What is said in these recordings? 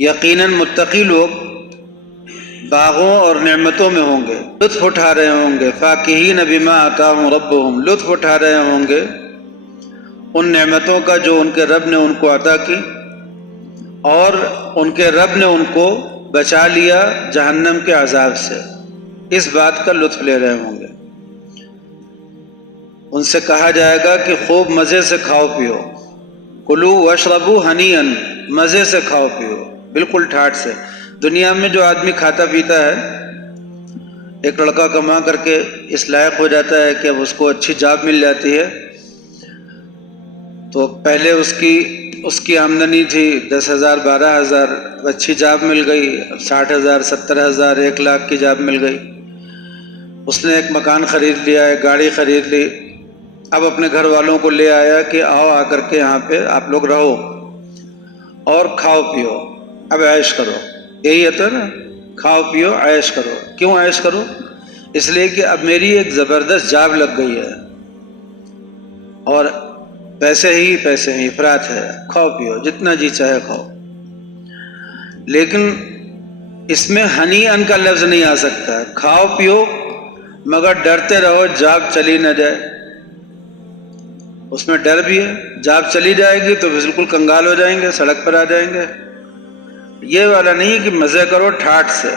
یقیناً متقی لوگ باغوں اور نعمتوں میں ہوں گے، لطف اٹھا رہے ہوں گے، فاکہین بما آتاہم ربہم، لطف اٹھا رہے ہوں گے ان نعمتوں کا جو ان کے رب نے ان کو عطا کی، اور ان کے رب نے ان کو بچا لیا جہنم کے عذاب سے، اس بات کا لطف لے رہے ہوں گے۔ ان سے کہا جائے گا کہ خوب مزے سے کھاؤ پیو، کلو واشربو ہنیئا، مزے سے کھاؤ پیو، بالکل ٹھاٹ سے۔ دنیا میں جو آدمی کھاتا پیتا ہے، ایک لڑکا کما کر کے اس لائق ہو جاتا ہے کہ اب اس کو اچھی جاب مل جاتی ہے، تو پہلے اس کی آمدنی تھی 10,000 12,000، اچھی جاب مل گئی، 60,000 70,000 1,00,000 کی جاب مل گئی، اس نے ایک مکان خرید لیا، ایک گاڑی خرید لی، اب اپنے گھر والوں کو لے آیا کہ آؤ آ کر کے یہاں پہ آپ لوگ رہو اور کھاؤ پیو، اب عیش کرو، یہی ہے نا، کھاؤ پیو عیش کرو۔ کیوں عیش کرو؟ اس لیے کہ اب میری ایک زبردست جاب لگ گئی ہے اور پیسے ہی افراط ہے، کھاؤ پیو جتنا جی چاہے کھاؤ۔ لیکن اس میں ہنی ان کا لفظ نہیں آ سکتا، کھاؤ پیو مگر ڈرتے رہو جاب چلی نہ جائے، اس میں ڈر بھی ہے، جاب چلی جائے گی تو بالکل کنگال ہو جائیں گے، سڑک پر آ جائیں گے۔ یہ والا نہیں ہے کہ مزے کرو ٹھاٹ سے۔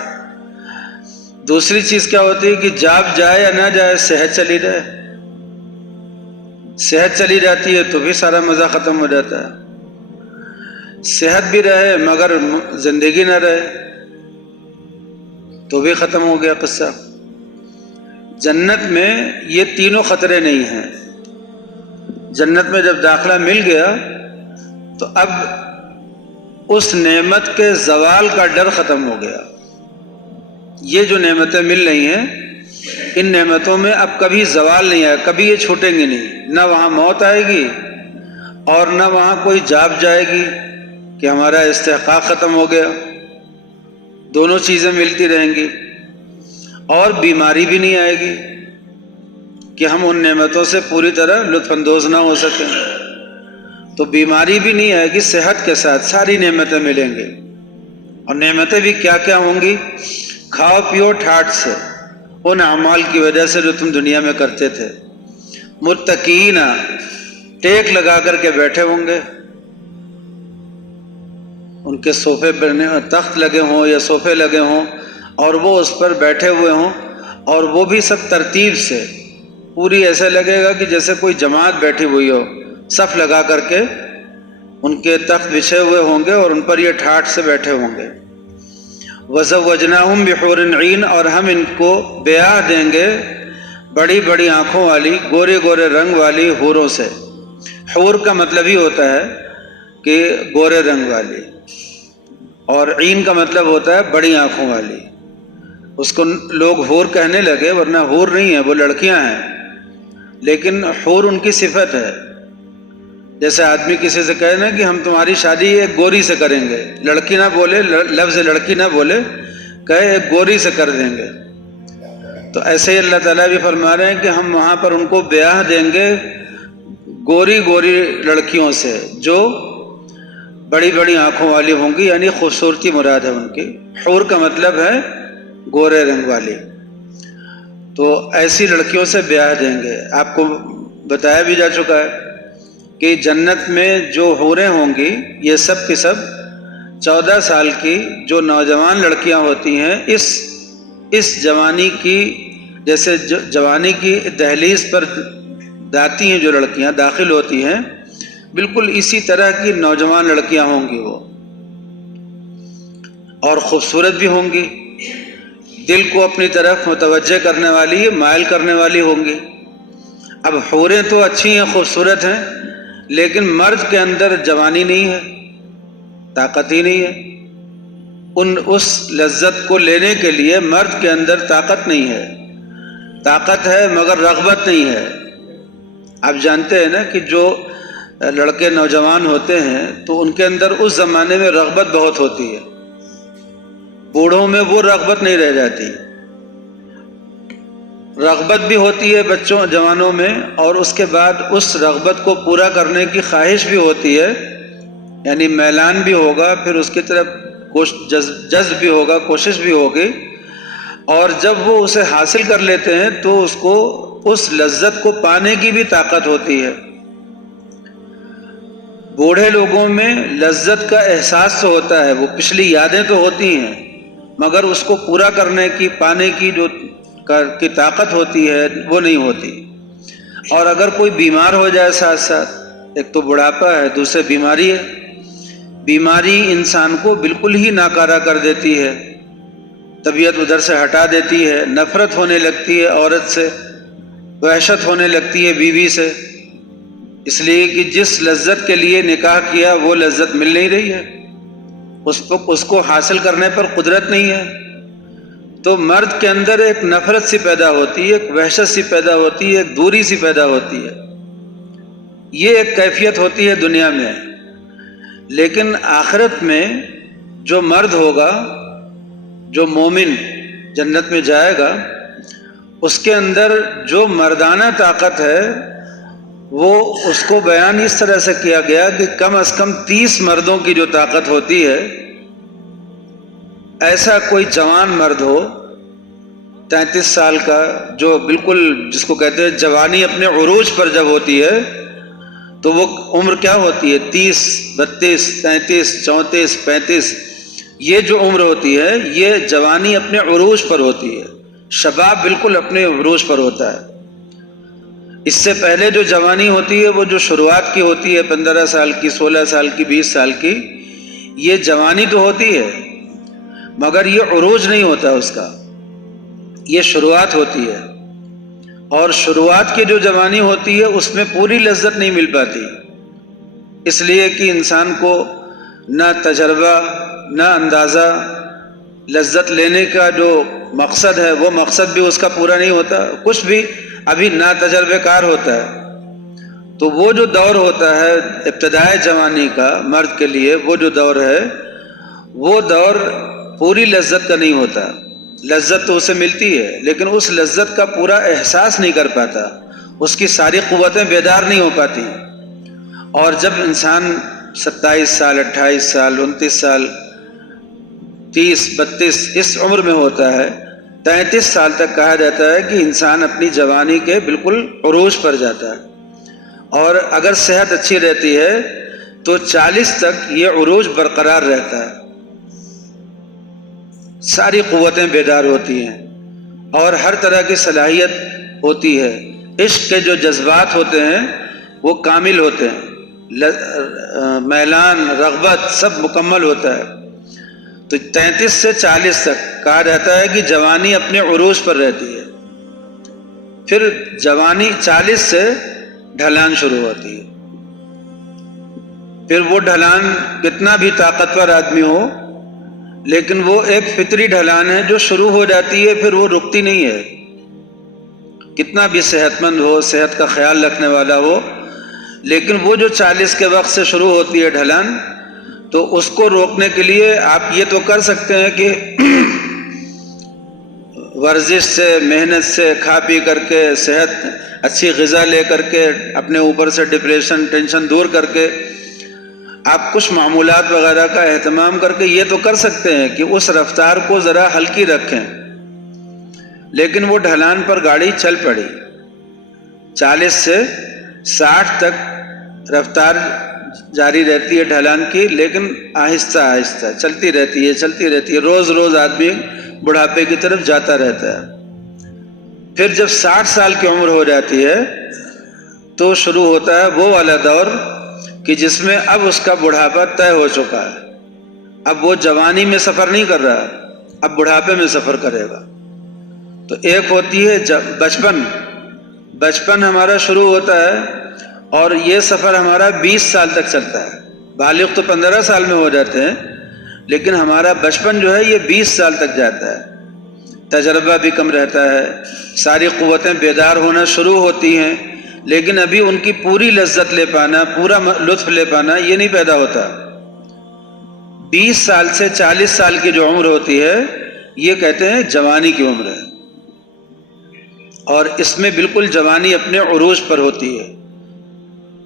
دوسری چیز کیا ہوتی ہے کہ جاب جائے یا نہ جائے، صحت چلی جائے، صحت چلی جاتی ہے تو بھی سارا مزہ ختم ہو جاتا ہے۔ صحت بھی رہے مگر زندگی نہ رہے تو بھی ختم ہو گیا قصہ۔ جنت میں یہ تینوں خطرے نہیں ہیں۔ جنت میں جب داخلہ مل گیا تو اب اس نعمت کے زوال کا ڈر ختم ہو گیا۔ یہ جو نعمتیں مل رہی ہیں، ان نعمتوں میں اب کبھی زوال نہیں آئے، کبھی یہ چھوٹیں گی نہیں، نہ وہاں موت آئے گی اور نہ وہاں کوئی جاب جائے گی کہ ہمارا استحقاق ختم ہو گیا، دونوں چیزیں ملتی رہیں گی۔ اور بیماری بھی نہیں آئے گی کہ ہم ان نعمتوں سے پوری طرح لطف اندوز نہ ہو سکیں، تو بیماری بھی نہیں آئے گی، صحت کے ساتھ ساری نعمتیں ملیں گی۔ اور نعمتیں بھی کیا کیا ہوں گی؟ کھاؤ پیو ٹھاٹ سے، ان اعمال کی وجہ سے جو تم دنیا میں کرتے تھے۔ متقین، ٹیک لگا کر کے بیٹھے ہوں گے، ان کے صوفے پر تخت لگے ہوں یا صوفے لگے ہوں اور وہ اس پر بیٹھے ہوئے ہوں، اور وہ بھی سب ترتیب سے، پوری ایسے لگے گا کہ جیسے کوئی جماعت بیٹھی ہوئی ہو، صف لگا کر کے ان کے تخت بچھے ہوئے ہوں گے اور ان پر یہ ٹھاٹ سے بیٹھے ہوں گے۔ وَزَوَّجْنَاهُمْ بِحُورٍ عِينٍ، اور ہم ان کو بیاہ دیں گے بڑی بڑی آنکھوں والی، گورے گورے رنگ والی حوروں سے۔ حور کا مطلب ہی ہوتا ہے کہ گورے رنگ والی، اور عین کا مطلب ہوتا ہے بڑی آنکھوں والی۔ اس کو لوگ حور کہنے لگے، ورنہ حور نہیں ہے، وہ لڑکیاں ہیں، لیکن حور ان کی صفت ہے۔ جیسے آدمی کسی سے کہے نا کہ ہم تمہاری شادی ایک گوری سے کریں گے، لڑکی نہ بولے، لفظ لڑکی نہ بولے، کہے ایک گوری سے کر دیں گے، تو ایسے ہی اللہ تعالیٰ بھی فرما رہے ہیں کہ ہم وہاں پر ان کو بیاہ دیں گے گوری گوری لڑکیوں سے جو بڑی بڑی آنکھوں والی ہوں گی، یعنی خوبصورتی مراد ہے ان کی۔ حور کا مطلب ہے گورے رنگ والی، تو ایسی لڑکیوں سے بیاہ دیں گے۔ آپ کو بتایا بھی جا چکا ہے کہ جنت میں جو حوریں ہوں گی، یہ سب کی سب 14 سال کی جو نوجوان لڑکیاں ہوتی ہیں، اس جوانی کی، جیسے جوانی کی دہلیز پر جاتی ہیں جو لڑکیاں، داخل ہوتی ہیں، بالکل اسی طرح کی نوجوان لڑکیاں ہوں گی وہ، اور خوبصورت بھی ہوں گی، دل کو اپنی طرف متوجہ کرنے والی، مائل کرنے والی ہوں گی۔ اب حوریں تو اچھی ہیں، خوبصورت ہیں، لیکن مرد کے اندر جوانی نہیں ہے، طاقت ہی نہیں ہے۔ اس لذت کو لینے کے لیے مرد کے اندر طاقت نہیں ہے، طاقت ہے مگر رغبت نہیں ہے۔ آپ جانتے ہیں نا کہ جو لڑکے نوجوان ہوتے ہیں تو ان کے اندر اس زمانے میں رغبت بہت ہوتی ہے، بوڑھوں میں وہ رغبت نہیں رہ جاتی۔ رغبت بھی ہوتی ہے بچوں جوانوں میں، اور اس کے بعد اس رغبت کو پورا کرنے کی خواہش بھی ہوتی ہے، یعنی میلان بھی ہوگا، پھر اس کی طرف جذب بھی ہوگا، کوشش بھی ہوگی، اور جب وہ اسے حاصل کر لیتے ہیں تو اس کو اس لذت کو پانے کی بھی طاقت ہوتی ہے۔ بوڑھے لوگوں میں لذت کا احساس تو ہوتا ہے، وہ پچھلی یادیں تو ہوتی ہیں، مگر اس کو پورا کرنے کی، پانے کی جو کی طاقت ہوتی ہے وہ نہیں ہوتی۔ اور اگر کوئی بیمار ہو جائے ساتھ ساتھ، ایک تو بڑھاپا ہے، دوسرے بیماری ہے، بیماری انسان کو بالکل ہی ناکارہ کر دیتی ہے، طبیعت ادھر سے ہٹا دیتی ہے، نفرت ہونے لگتی ہے عورت سے، وحشت ہونے لگتی ہے بیوی سے، اس لیے کہ جس لذت کے لیے نکاح کیا وہ لذت مل نہیں رہی ہے، اس کو حاصل کرنے پر قدرت نہیں ہے، تو مرد کے اندر ایک نفرت سی پیدا ہوتی ہے، ایک وحشت سی پیدا ہوتی ہے، ایک دوری سی پیدا ہوتی ہے۔ یہ ایک کیفیت ہوتی ہے دنیا میں، لیکن آخرت میں جو مرد ہوگا، جو مومن جنت میں جائے گا، اس کے اندر جو مردانہ طاقت ہے وہ اس کو بیان اس طرح سے کیا گیا کہ کم از کم 30 مردوں کی جو طاقت ہوتی ہے، ایسا کوئی جوان مرد ہو 33 سال کا، جو بالکل جس کو کہتے ہیں جوانی اپنے عروج پر جب ہوتی ہے، تو وہ عمر کیا ہوتی ہے؟ 30، 32، 33، 34، 35، یہ جو عمر ہوتی ہے یہ جوانی اپنے عروج پر ہوتی ہے، شباب بالکل اپنے عروج پر ہوتا ہے۔ اس سے پہلے جو جوانی ہوتی ہے وہ جو شروعات کی ہوتی ہے، 15 سال کی، 16 سال کی، 20 سال کی، یہ جوانی تو ہوتی ہے مگر یہ عروج نہیں ہوتا اس کا، یہ شروعات ہوتی ہے، اور شروعات کی جو جوانی ہوتی ہے اس میں پوری لذت نہیں مل پاتی، اس لیے کہ انسان کو نہ تجربہ، نہ اندازہ، لذت لینے کا جو مقصد ہے وہ مقصد بھی اس کا پورا نہیں ہوتا، کچھ بھی ابھی نا تجربے کار ہوتا ہے۔ تو وہ جو دور ہوتا ہے ابتدائے جوانی کا مرد کے لیے، وہ جو دور ہے وہ دور پوری لذت کا نہیں ہوتا، لذت تو اسے ملتی ہے لیکن اس لذت کا پورا احساس نہیں کر پاتا، اس کی ساری قوتیں بیدار نہیں ہو پاتی۔ اور جب انسان 27 سال، 28 سال، 29 سال، 30، 32 اس عمر میں ہوتا ہے، 33 سال تک کہا جاتا ہے کہ انسان اپنی جوانی کے بالکل عروج پر جاتا ہے، اور اگر صحت اچھی رہتی ہے تو 40 تک یہ عروج برقرار رہتا ہے، ساری قوتیں بیدار ہوتی ہیں اور ہر طرح کی صلاحیت ہوتی ہے، عشق کے جو جذبات ہوتے ہیں وہ کامل ہوتے ہیں، میلان، رغبت سب مکمل ہوتا ہے۔ تو 33 سے 40 تک کہا جاتا ہے کہ جوانی اپنے عروج پر رہتی ہے، پھر جوانی 40 سے ڈھلان شروع ہوتی ہے، پھر وہ ڈھلان کتنا بھی طاقتور آدمی ہو لیکن وہ ایک فطری ڈھلان ہے جو شروع ہو جاتی ہے، پھر وہ رکتی نہیں ہے، کتنا بھی صحت مند ہو، صحت کا خیال رکھنے والا ہو، لیکن وہ جو 40 کے وقت سے شروع ہوتی ہے ڈھلان، تو اس کو روکنے کے لیے آپ یہ تو کر سکتے ہیں کہ ورزش سے، محنت سے، کھا پی کر کے، صحت اچھی غذا لے کر کے، اپنے اوپر سے ڈپریشن، ٹینشن دور کر کے، آپ کچھ معمولات وغیرہ کا اہتمام کر کے یہ تو کر سکتے ہیں کہ اس رفتار کو ذرا ہلکی رکھیں، لیکن وہ ڈھلان پر گاڑی چل پڑی، 40 سے 60 تک رفتار جاری رہتی ہے ڈھلان کی، لیکن آہستہ آہستہ چلتی رہتی ہے، روز روز آدمی بڑھاپے کی طرف جاتا رہتا ہے۔ پھر جب 60 سال کی عمر ہو جاتی ہے تو شروع ہوتا ہے وہ والا دور کہ جس میں اب اس کا بڑھاپا طے ہو چکا ہے، اب وہ جوانی میں سفر نہیں کر رہا، اب بڑھاپے میں سفر کرے گا۔ تو ایک ہوتی ہے بچپن ہمارا شروع ہوتا ہے اور یہ سفر ہمارا 20 سال تک چلتا ہے، بالغ تو 15 سال میں ہو جاتے ہیں لیکن ہمارا بچپن جو ہے یہ 20 سال تک جاتا ہے، تجربہ بھی کم رہتا ہے، ساری قوتیں بیدار ہونا شروع ہوتی ہیں، لیکن ابھی ان کی پوری لذت لے پانا، پورا لطف لے پانا یہ نہیں پیدا ہوتا۔ 20 سال سے 40 سال کی جو عمر ہوتی ہے یہ کہتے ہیں جوانی کی عمر ہے، اور اس میں بالکل جوانی اپنے عروج پر ہوتی ہے۔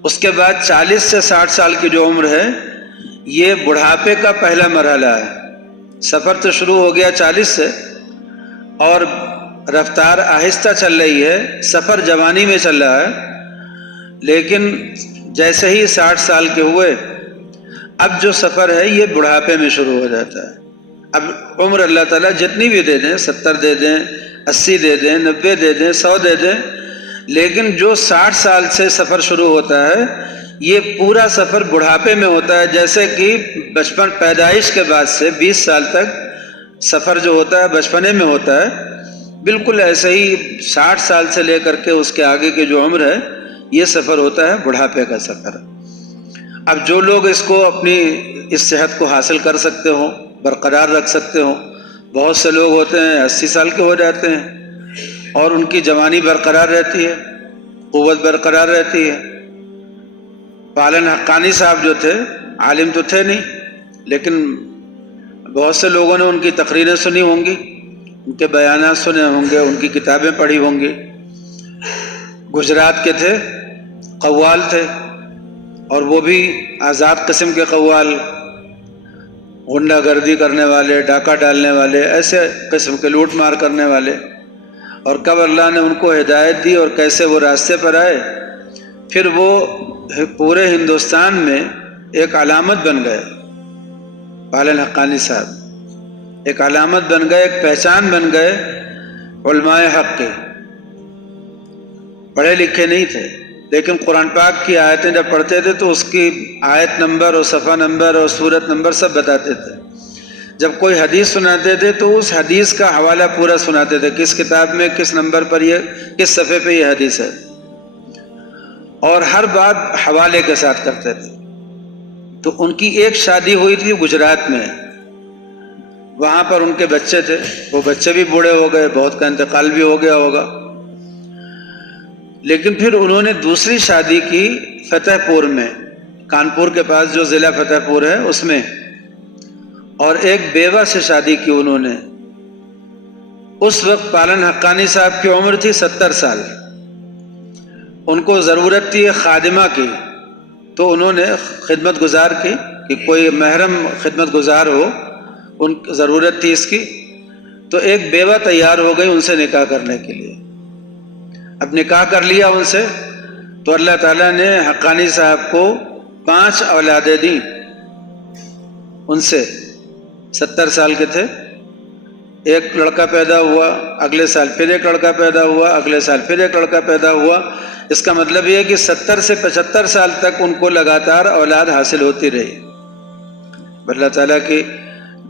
اس کے بعد 40 سے 60 سال کی جو عمر ہے یہ بڑھاپے کا پہلا مرحلہ ہے، سفر تو شروع ہو گیا 40 سے اور رفتار آہستہ چل رہی ہے، سفر جوانی میں چل رہا ہے، لیکن جیسے ہی 60 سال کے ہوئے اب جو سفر ہے یہ بڑھاپے میں شروع ہو جاتا ہے۔ اب عمر اللہ تعالیٰ جتنی بھی دے دیں، 70 دے دیں، 80 دے دیں، 90 دے دیں، 100 دے دیں، لیکن جو 60 سال سے سفر شروع ہوتا ہے یہ پورا سفر بڑھاپے میں ہوتا ہے۔ جیسے کہ بچپن پیدائش کے بعد سے 20 سال تک سفر جو ہوتا ہے بچپنے میں ہوتا ہے، بالکل ایسے ہی 60 سال سے لے کر کے اس کے آگے کی جو عمر ہے یہ سفر ہوتا ہے بڑھاپے کا سفر۔ اب جو لوگ اس کو اپنی اس صحت کو حاصل کر سکتے ہوں، برقرار رکھ سکتے ہوں، بہت سے لوگ ہوتے ہیں 80 سال کے ہو جاتے ہیں اور ان کی جوانی برقرار رہتی ہے، قوت برقرار رہتی ہے۔ پالن حقانی صاحب جو تھے عالم تو تھے نہیں، لیکن بہت سے لوگوں نے ان کی تقریریں سنی ہوں گی، ان کے بیانات سنے ہوں گے، ان کی کتابیں پڑھی ہوں گی۔ گجرات کے تھے، قوال تھے، اور وہ بھی آزاد قسم کے قوال، غنڈہ گردی کرنے والے، ڈاکہ ڈالنے والے، ایسے قسم کے لوٹ مار کرنے والے۔ اور کب اللہ نے ان کو ہدایت دی اور کیسے وہ راستے پر آئے، پھر وہ پورے ہندوستان میں ایک علامت بن گئے۔ پالن حقانی صاحب ایک علامت بن گئے، ایک پہچان بن گئے علماء حق کے۔ پڑھے لکھے نہیں تھے، لیکن قرآن پاک کی آیتیں جب پڑھتے تھے تو اس کی آیت نمبر اور صفحہ نمبر اور سورت نمبر سب بتاتے تھے۔ جب کوئی حدیث سناتے تھے تو اس حدیث کا حوالہ پورا سناتے تھے، کس کتاب میں کس نمبر پر یہ، کس صفحے پہ یہ حدیث ہے، اور ہر بات حوالے کے ساتھ کرتے تھے۔ تو ان کی ایک شادی ہوئی تھی گجرات میں، وہاں پر ان کے بچے تھے، وہ بچے بھی بوڑھے ہو گئے، بہت کا انتقال بھی ہو گیا ہوگا، لیکن پھر انہوں نے دوسری شادی کی فتح پور میں، کانپور کے پاس جو ضلع فتح پور ہے اس میں، اور ایک بیوہ سے شادی کی انہوں نے۔ اس وقت پالن حقانی صاحب کی عمر تھی 70 سال، ان کو ضرورت تھی خادمہ کی، تو انہوں نے خدمت گزار کی کہ کوئی محرم خدمت گزار ہو، ان ضرورت تھی اس کی، تو ایک بیوہ تیار ہو گئی ان سے نکاح کرنے کے لیے۔ اب نکاح کر لیا ان سے تو اللہ تعالیٰ نے حقانی صاحب کو 5 اولادیں دیں ان سے۔ 70 سال کے تھے، ایک لڑکا پیدا ہوا، اگلے سال پھر ایک لڑکا پیدا ہوا، اگلے سال پھر ایک لڑکا پیدا ہوا۔ اس کا مطلب یہ ہے کہ 70 سے 75 سال تک ان کو لگاتار اولاد حاصل ہوتی رہی۔ اللہ تعالیٰ کی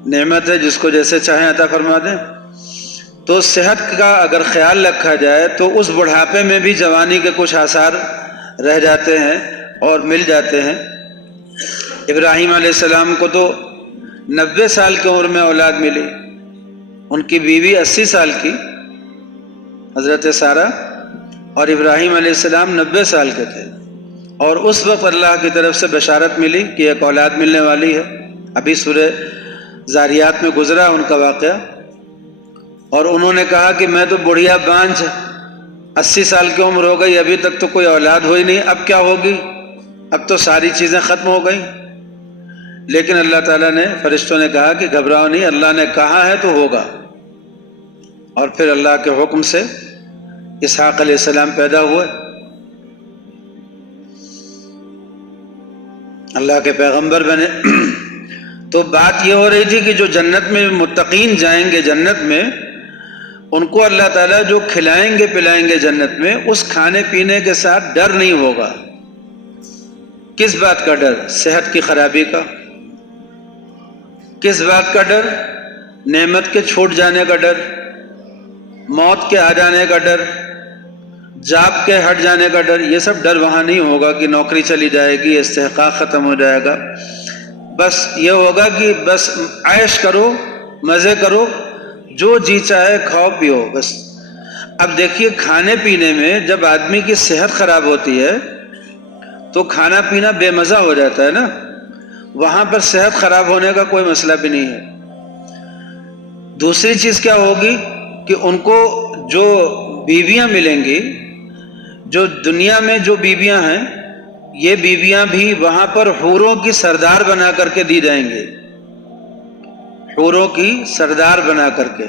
نعمت ہے، جس کو جیسے چاہیں عطا فرما دیں۔ تو صحت کا اگر خیال رکھا جائے تو اس بڑھاپے میں بھی جوانی کے کچھ آثار رہ جاتے ہیں اور مل جاتے ہیں۔ ابراہیم علیہ السلام کو تو 90 سال کی عمر میں اولاد ملی، ان کی بیوی 80 سال کی حضرت سارہ، اور ابراہیم علیہ السلام 90 سال کے تھے، اور اس وقت اللہ کی طرف سے بشارت ملی کہ ایک اولاد ملنے والی ہے۔ ابھی سورہ زاریات میں گزرا ان کا واقعہ، اور انہوں نے کہا کہ میں تو بڑھیا بانجھ، 80 سال کی عمر ہو گئی، ابھی تک تو کوئی اولاد ہوئی نہیں، اب کیا ہوگی، اب تو ساری چیزیں ختم ہو گئیں۔ لیکن اللہ تعالیٰ نے، فرشتوں نے کہا کہ گھبراؤ نہیں، اللہ نے کہا ہے تو ہوگا۔ اور پھر اللہ کے حکم سے اسحاق علیہ السلام پیدا ہوئے، اللہ کے پیغمبر بنے۔ تو بات یہ ہو رہی تھی کہ جو جنت میں متقین جائیں گے جنت میں، ان کو اللہ تعالیٰ جو کھلائیں گے پلائیں گے جنت میں، اس کھانے پینے کے ساتھ ڈر نہیں ہوگا۔ کس بات کا ڈر؟ صحت کی خرابی کا۔ کس بات کا ڈر؟ نعمت کے چھوٹ جانے کا ڈر، موت کے آ جانے کا ڈر، جاب کے ہٹ جانے کا ڈر۔ یہ سب ڈر وہاں نہیں ہوگا کہ نوکری چلی جائے گی، استحقاق ختم ہو جائے گا۔ بس یہ ہوگا کہ بس عیش کرو، مزے کرو، جو جی چاہے کھاؤ پیو بس۔ اب دیکھیے کھانے پینے میں جب آدمی کی صحت خراب ہوتی ہے تو کھانا پینا بے مزہ ہو جاتا ہے نا، وہاں پر صحت خراب ہونے کا کوئی مسئلہ بھی نہیں ہے۔ دوسری چیز کیا ہوگی کہ ان کو جو بیویاں ملیں گی، جو دنیا میں جو بیویاں ہیں، یہ بیویاں بھی وہاں پر حوروں کی سردار بنا کر کے دی جائیں گی۔ حوروں کی سردار بنا کر کے،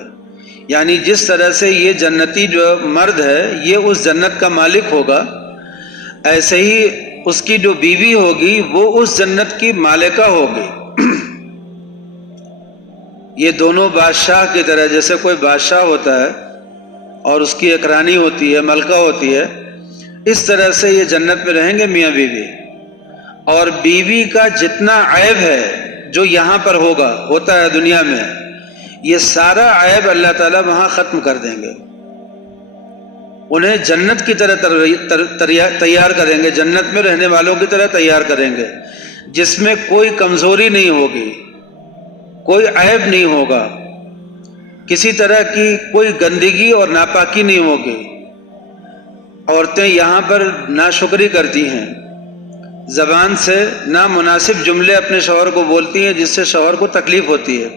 یعنی جس طرح سے یہ جنتی جو مرد ہے یہ اس جنت کا مالک ہوگا، ایسے ہی اس کی جو بیوی ہوگی وہ اس جنت کی مالکہ ہوگی۔ یہ دونوں بادشاہ کی طرح، جیسے کوئی بادشاہ ہوتا ہے اور اس کی ایک رانی ہوتی ہے، ملکہ ہوتی ہے، اس طرح سے یہ جنت میں رہیں گے میاں بیوی، اور بیوی کا جتنا عیب ہے جو یہاں پر ہوتا ہے دنیا میں، یہ سارا عیب اللہ تعالیٰ وہاں ختم کر دیں گے، انہیں جنت کی طرح تیار کریں گے، جنت میں رہنے والوں کی طرح تیار کریں گے، جس میں کوئی کمزوری نہیں ہوگی، کوئی عیب نہیں ہوگا، کسی طرح کی کوئی گندگی اور ناپاکی نہیں ہوگی۔ عورتیں یہاں پر ناشکری کرتی ہیں، زبان سے نامناسب جملے اپنے شوہر کو بولتی ہیں جس سے شوہر کو تکلیف ہوتی ہے،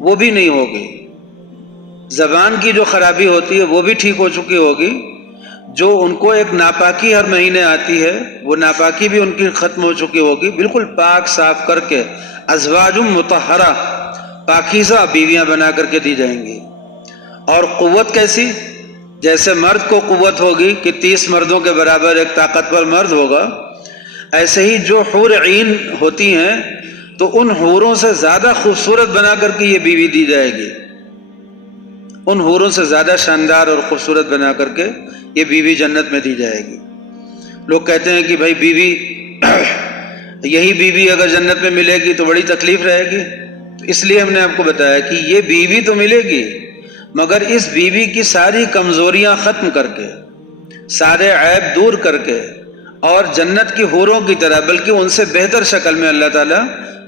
وہ بھی نہیں ہوگی۔ زبان کی جو خرابی ہوتی ہے وہ بھی ٹھیک ہو چکی ہوگی، جو ان کو ایک ناپاکی ہر مہینے آتی ہے وہ ناپاکی بھی ان کی ختم ہو چکی ہوگی، بالکل پاک صاف کر کے ازواج مطہرہ، پاکیزہ بیویاں بنا کر کے دی جائیں گی۔ اور قوت کیسی؟ جیسے مرد کو قوت ہوگی کہ 30 مردوں کے برابر ایک طاقتور مرد ہوگا، ایسے ہی جو حور عین ہوتی ہیں تو ان حوروں سے زیادہ خوبصورت بنا کر کے یہ بیوی دی جائے گی، ان حوروں سے زیادہ شاندار اور خوبصورت بنا کر کے یہ بیوی جنت میں دی جائے گی۔ لوگ کہتے ہیں کہ بھائی بیوی یہی بیوی اگر جنت میں ملے گی تو بڑی تکلیف رہے گی، تو اس لیے ہم نے آپ کو بتایا کہ یہ بیوی تو ملے گی، مگر اس بیوی کی ساری کمزوریاں ختم کر کے، سارے عیب دور کر کے، اور جنت کی حوروں کی طرح بلکہ ان سے بہتر شکل میں اللہ تعالیٰ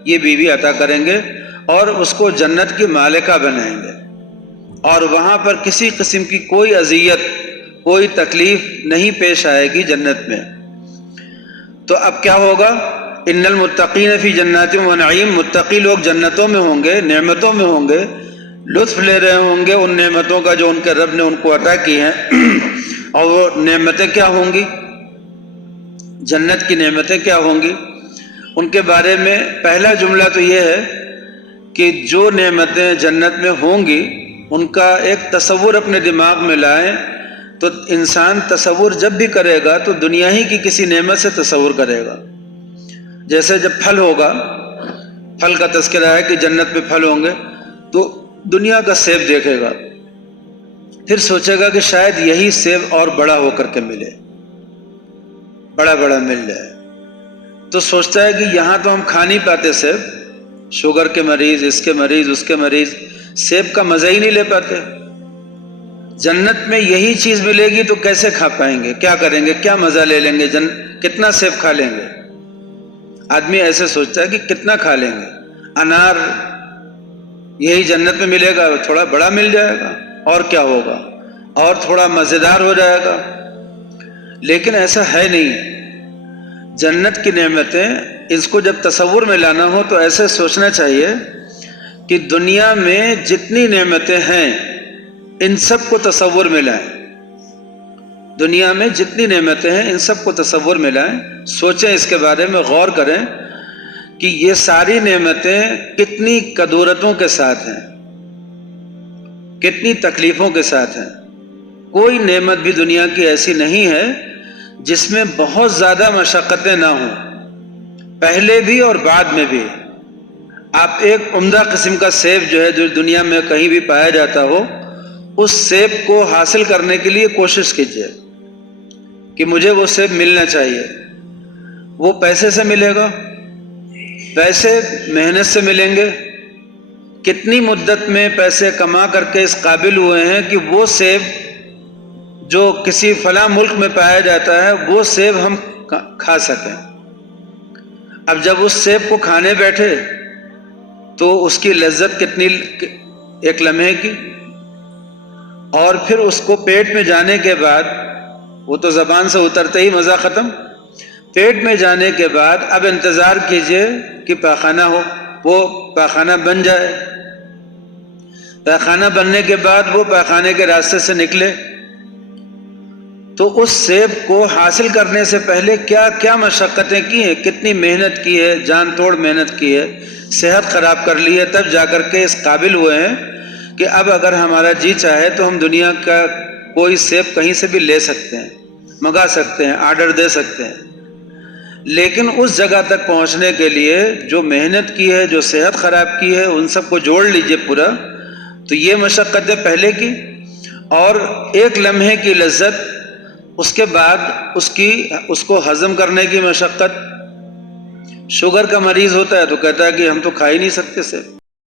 یہ بیوی عطا کریں گے اور اس کو جنت کی مالکہ بنائیں گے، اور وہاں پر کسی قسم کی کوئی اذیت، کوئی تکلیف نہیں پیش آئے گی جنت میں۔ تو اب کیا ہوگا؟ ان المتقین فی جنات و نعیم، متقی لوگ جنتوں میں ہوں گے، نعمتوں میں ہوں گے، لطف لے رہے ہوں گے ان نعمتوں کا جو ان کے رب نے ان کو عطا کی ہیں۔ اور وہ نعمتیں کیا ہوں گی؟ جنت کی نعمتیں کیا ہوں گی؟ ان کے بارے میں پہلا جملہ تو یہ ہے کہ جو نعمتیں جنت میں ہوں گی ان کا ایک تصور اپنے دماغ میں لائیں، تو انسان تصور جب بھی کرے گا تو دنیا ہی کی کسی نعمت سے تصور کرے گا۔ جیسے جب پھل ہوگا، پھل کا تذکرہ ہے کہ جنت میں پھل ہوں گے، تو دنیا کا سیب دیکھے گا، پھر سوچے گا کہ شاید یہی سیب اور بڑا ہو کر کے ملے، بڑا بڑا مل جائے، تو سوچتا ہے کہ یہاں تو ہم کھا نہیں پاتے سیب، شوگر کے مریض، اس کے مریض، اس کے مریض سیب کا مزہ ہی نہیں لے پاتے۔ جنت میں یہی چیز ملے گی تو کیسے کھا پائیں گے؟ کیا کریں گے؟ کیا مزہ لے لیں گے؟ کتنا سیب کھا لیں گے؟ آدمی ایسے سوچتا ہے کہ کتنا کھا لیں گے۔ انار یہی جنت میں ملے گا، تھوڑا بڑا مل جائے گا، اور کیا ہوگا، اور تھوڑا مزیدار ہو جائے گا، لیکن ایسا ہے نہیں۔ جنت کی نعمتیں، اس کو جب تصور میں لانا ہو تو ایسے سوچنا چاہیے کہ دنیا میں جتنی نعمتیں ہیں ان سب کو تصور میں لائیں، دنیا میں جتنی نعمتیں ہیں ان سب کو تصور میں لائیں، سوچیں، اس کے بارے میں غور کریں کہ یہ ساری نعمتیں کتنی کدورتوں کے ساتھ ہیں، کتنی تکلیفوں کے ساتھ ہیں۔ کوئی نعمت بھی دنیا کی ایسی نہیں ہے جس میں بہت زیادہ مشقتیں نہ ہوں، پہلے بھی اور بعد میں بھی۔ آپ ایک عمدہ قسم کا سیب جو ہے جو دنیا میں کہیں بھی پایا جاتا ہو، اس سیب کو حاصل کرنے کے لیے کوشش کیجیے کہ مجھے وہ سیب ملنا چاہیے۔ وہ پیسے سے ملے گا؟ پیسے محنت سے ملیں گے۔ کتنی مدت میں پیسے کما کر کے اس قابل ہوئے ہیں کہ وہ سیب جو کسی فلاں ملک میں پایا جاتا ہے وہ سیب ہم کھا سکیں۔ اب جب اس سیب کو کھانے بیٹھے تو اس کی لذت کتنی، ایک لمحے کی، اور پھر اس کو پیٹ میں جانے کے بعد، وہ تو زبان سے اترتے ہی مزہ ختم، پیٹ میں جانے کے بعد اب انتظار کیجئے کہ پاخانہ ہو، وہ پاخانہ بن جائے، پاخانہ بننے کے بعد وہ پاخانے کے راستے سے نکلے تو اس سیب کو حاصل کرنے سے پہلے کیا کیا مشقتیں کی ہیں، کتنی محنت کی ہے، جان توڑ محنت کی ہے، صحت خراب کر لی ہے، تب جا کر کے اس قابل ہوئے ہیں کہ اب اگر ہمارا جی چاہے تو ہم دنیا کا کوئی سیب کہیں سے بھی لے سکتے ہیں، منگا سکتے ہیں، آرڈر دے سکتے ہیں۔ لیکن اس جگہ تک پہنچنے کے لیے جو محنت کی ہے، جو صحت خراب کی ہے، ان سب کو جوڑ لیجئے پورا، تو یہ مشقتیں پہلے کی، اور ایک لمحے کی لذت، اس کے بعد اس کو ہضم کرنے کی مشقت۔ شوگر کا مریض ہوتا ہے تو کہتا ہے کہ ہم تو کھا ہی نہیں سکتے سے،